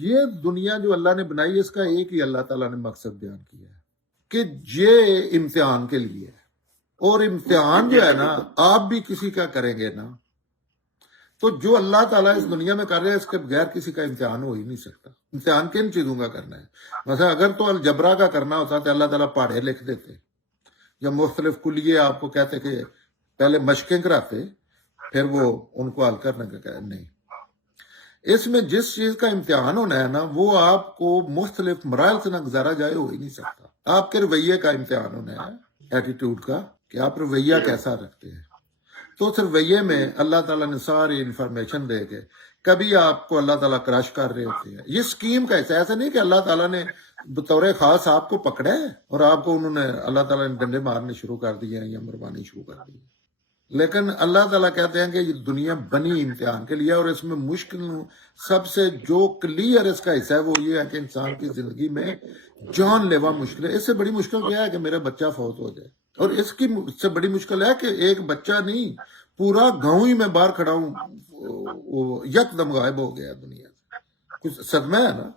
یہ دنیا جو اللہ نے بنائی ہے اس کا ایک ہی اللہ تعالیٰ نے مقصد بیان کیا ہے کہ یہ امتحان کے لیے ہے، اور امتحان جو ہے نا آپ بھی کسی کا کریں گے نا، تو جو اللہ تعالیٰ اس دنیا میں کر رہے ہیں اس کے بغیر کسی کا امتحان ہو ہی نہیں سکتا۔ امتحان کن چیزوں کا کرنا ہے؟ مثلا اگر تو الجبرا کا کرنا ہوتا تو اللہ تعالیٰ پہاڑے لکھ دیتے، یا مختلف کلیے آپ کو کہتے کہ پہلے مشقیں کراتے پھر وہ ان کو حل کرنے کا نہیں۔ اس میں جس چیز کا امتحان ہونا ہے نا وہ آپ کو مختلف مراحل سے نہ گزارا جائے ہو ہی نہیں سکتا۔ آپ کے رویے کا امتحان ہونا ہے، ایٹیٹیوڈ کا، کہ آپ رویہ کیسا رکھتے ہیں۔ تو اس رویے میں اللہ تعالیٰ نے ساری انفارمیشن دے کے کبھی آپ کو اللہ تعالیٰ کرش کر رہے ہوتے ہیں۔ یہ سکیم کا ایسا نہیں کہ اللہ تعالیٰ نے بطور خاص آپ کو پکڑا ہے اور آپ کو انہوں نے اللہ تعالیٰ نے ڈنڈے مارنے شروع کر دیے ہیں یا مروانے شروع کر دیے، لیکن اللہ تعالیٰ کہتے ہیں کہ یہ دنیا بنی امتحان کے لیے، اور اس میں مشکل سب سے جو کلیئر اس کا حصہ ہے وہ یہ ہے کہ انسان کی زندگی میں جان لیوا مشکل ہے۔ اس سے بڑی مشکل کیا ہے کہ میرا بچہ فوت ہو جائے، اور اس کی سے بڑی مشکل ہے کہ ایک بچہ نہیں پورا گاؤں ہی میں باہر کھڑا ہوں وہ یک دم غائب ہو گیا دنیا سے۔ کچھ صدمہ ہے نا،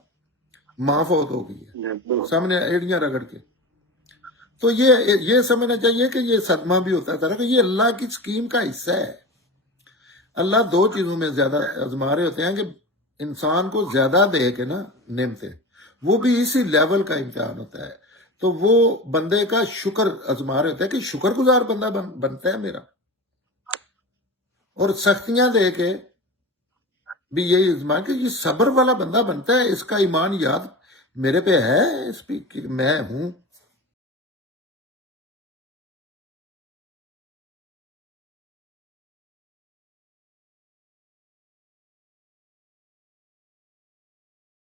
ماں فوت ہو گئی ہے سامنے ایڑیاں رگڑ کے۔ تو یہ سمجھنا چاہیے کہ یہ صدمہ بھی ہوتا ہے کہ یہ اللہ کی سکیم کا حصہ ہے۔ اللہ دو چیزوں میں زیادہ آزما رہے ہوتے ہیں کہ انسان کو زیادہ دے کے نا نعمتیں، وہ بھی اسی لیول کا امتحان ہوتا ہے، تو وہ بندے کا شکر آزما رہے ہوتے ہیں کہ شکر گزار بندہ بنتا ہے میرا، اور سختیاں دے کے بھی یہی آزما کہ یہ صبر والا بندہ بنتا ہے، اس کا ایمان یاد میرے پہ ہے، اس پہ کہ میں ہوں